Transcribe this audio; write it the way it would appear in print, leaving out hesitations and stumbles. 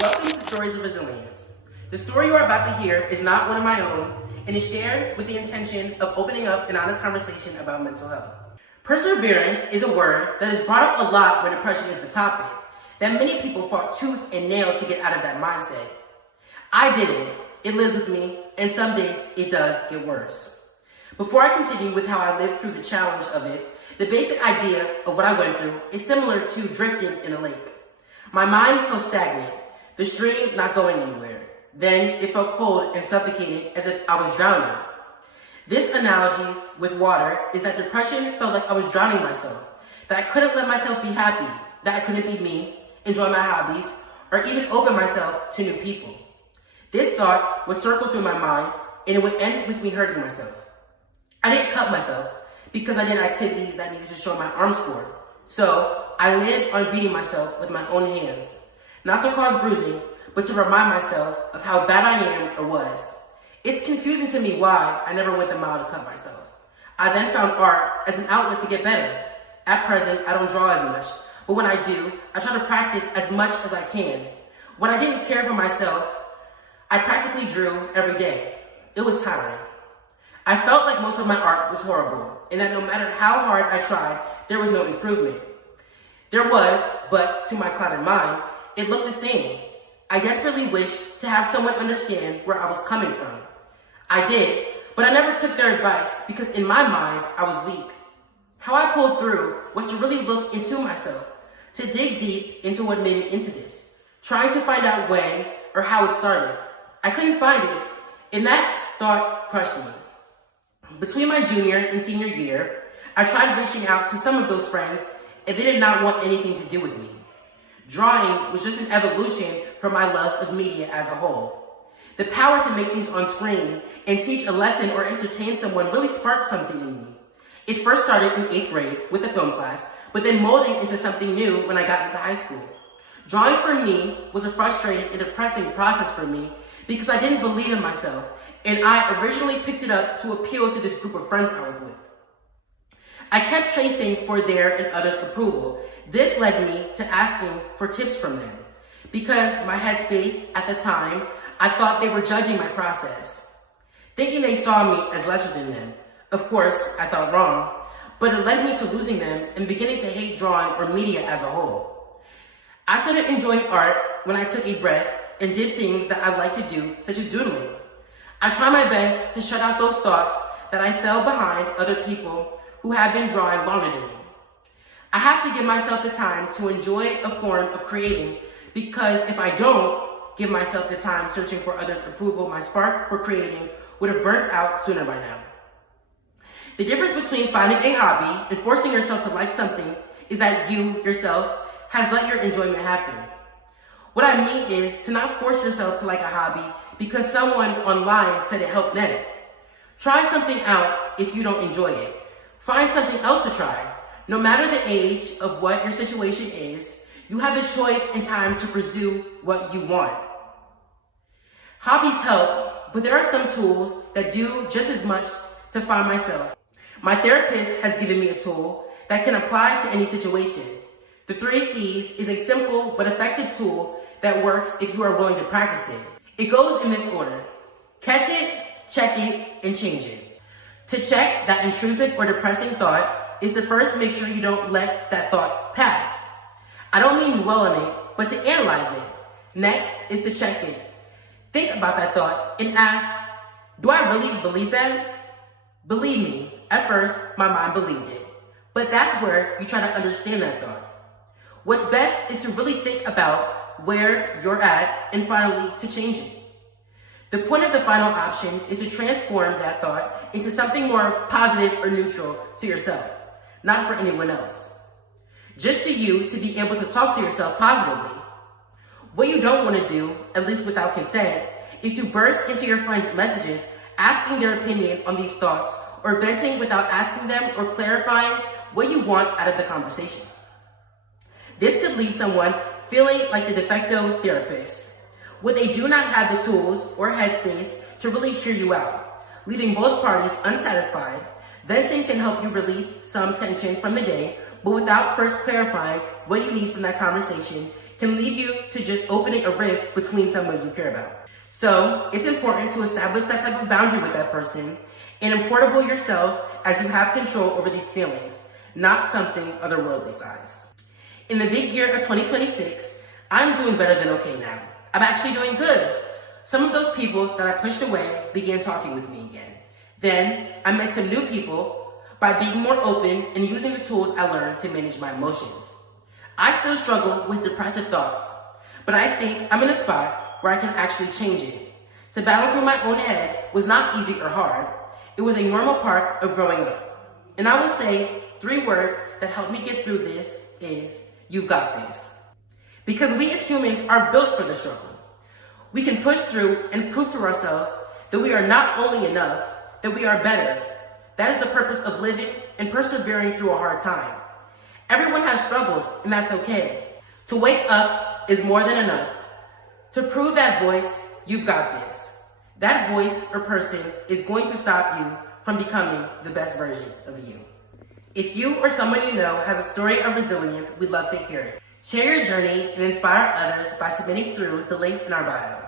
Welcome to Stories of Resilience. The story you are about to hear is not one of my own and is shared with the intention of opening up an honest conversation about mental health. Perseverance is a word that is brought up a lot when depression is the topic, that many people fought tooth and nail to get out of that mindset. I didn't. It lives with me, and some days it does get worse. Before I continue with how I lived through the challenge of it, the basic idea of what I went through is similar to drifting in a lake. My mind felt stagnant, the stream not going anywhere. Then it felt cold and suffocating as if I was drowning. This analogy with water is that depression felt like I was drowning myself, that I couldn't let myself be happy, that I couldn't be me, enjoy my hobbies, or even open myself to new people. This thought would circle through my mind, and it would end with me hurting myself. I didn't cut myself because I did activities that needed to show my arms for. So I landed on beating myself with my own hands, not to cause bruising, but to remind myself of how bad I am or was. It's confusing to me why I never went the mile to cut myself. I then found art as an outlet to get better. At present, I don't draw as much, but when I do, I try to practice as much as I can. When I didn't care for myself, I practically drew every day. It was tiring. I felt like most of my art was horrible, and that no matter how hard I tried, there was no improvement. There was, but to my clouded mind, it looked the same. I desperately wished to have someone understand where I was coming from. I did, but I never took their advice because in my mind, I was weak. How I pulled through was to really look into myself, to dig deep into what made it into this, trying to find out when or how it started. I couldn't find it, and that thought crushed me. Between my junior and senior year, I tried reaching out to some of those friends, and they did not want anything to do with me. Drawing was just an evolution from my love of media as a whole. The power to make things on screen and teach a lesson or entertain someone really sparked something in me. It first started in 8th grade with a film class, but then molding into something new when I got into high school. Drawing for me was a frustrating and depressing process for me because I didn't believe in myself, and I originally picked it up to appeal to this group of friends I was with. I kept chasing for their and others' approval. This led me to asking for tips from them. Because my headspace at the time, I thought they were judging my process, thinking they saw me as lesser than them. Of course, I thought wrong, but it led me to losing them and beginning to hate drawing or media as a whole. I couldn't enjoy art when I took a breath and did things that I like to do, such as doodling. I try my best to shut out those thoughts that I fell behind other people who have been drawing longer than me. I have to give myself the time to enjoy a form of creating, because if I don't give myself the time searching for others' approval, my spark for creating would have burnt out sooner by now. The difference between finding a hobby and forcing yourself to like something is that you, yourself, has let your enjoyment happen. What I mean is to not force yourself to like a hobby because someone online said it helped net. Try something out if you don't enjoy it. Find something else to try. No matter the age of what your situation is, you have the choice and time to pursue what you want. Hobbies help, but there are some tools that do just as much to find myself. My therapist has given me a tool that can apply to any situation. The 3 C's is a simple but effective tool that works if you are willing to practice it. It goes in this order: catch it, check it, and change it. To check that intrusive or depressing thought is to first make sure you don't let that thought pass. I don't mean dwell on it, but to analyze it. Next is to check it. Think about that thought and ask, do I really believe that? Believe me, at first, my mind believed it. But that's where you try to understand that thought. What's best is to really think about where you're at and finally to change it. The point of the final option is to transform that thought into something more positive or neutral to yourself, not for anyone else. Just to you to be able to talk to yourself positively. What you don't want to do, at least without consent, is to burst into your friends' messages asking their opinion on these thoughts or venting without asking them or clarifying what you want out of the conversation. This could leave someone feeling like the de facto therapist, where they do not have the tools or headspace to really hear you out, leaving both parties unsatisfied. Venting can help you release some tension from the day, but without first clarifying what you need from that conversation, can lead you to just opening a rift between someone you care about. So it's important to establish that type of boundary with that person and importable yourself as you have control over these feelings, not something otherworldly size. In the big year of 2026, I'm doing better than okay now. I'm actually doing good. Some of those people that I pushed away began talking with me again. Then I met some new people by being more open and using the tools I learned to manage my emotions. I still struggle with depressive thoughts, but I think I'm in a spot where I can actually change it. To battle through my own head was not easy or hard. It was a normal part of growing up. And I would say 3 words that helped me get through this is, you got this. Because we as humans are built for the struggle. We can push through and prove to ourselves that we are not only enough, that we are better. That is the purpose of living and persevering through a hard time. Everyone has struggled, and that's okay. To wake up is more than enough. To prove that voice, you've got this. That voice or person is going to stop you from becoming the best version of you. If you or someone you know has a story of resilience, we'd love to hear it. Share your journey and inspire others by submitting through the link in our bio.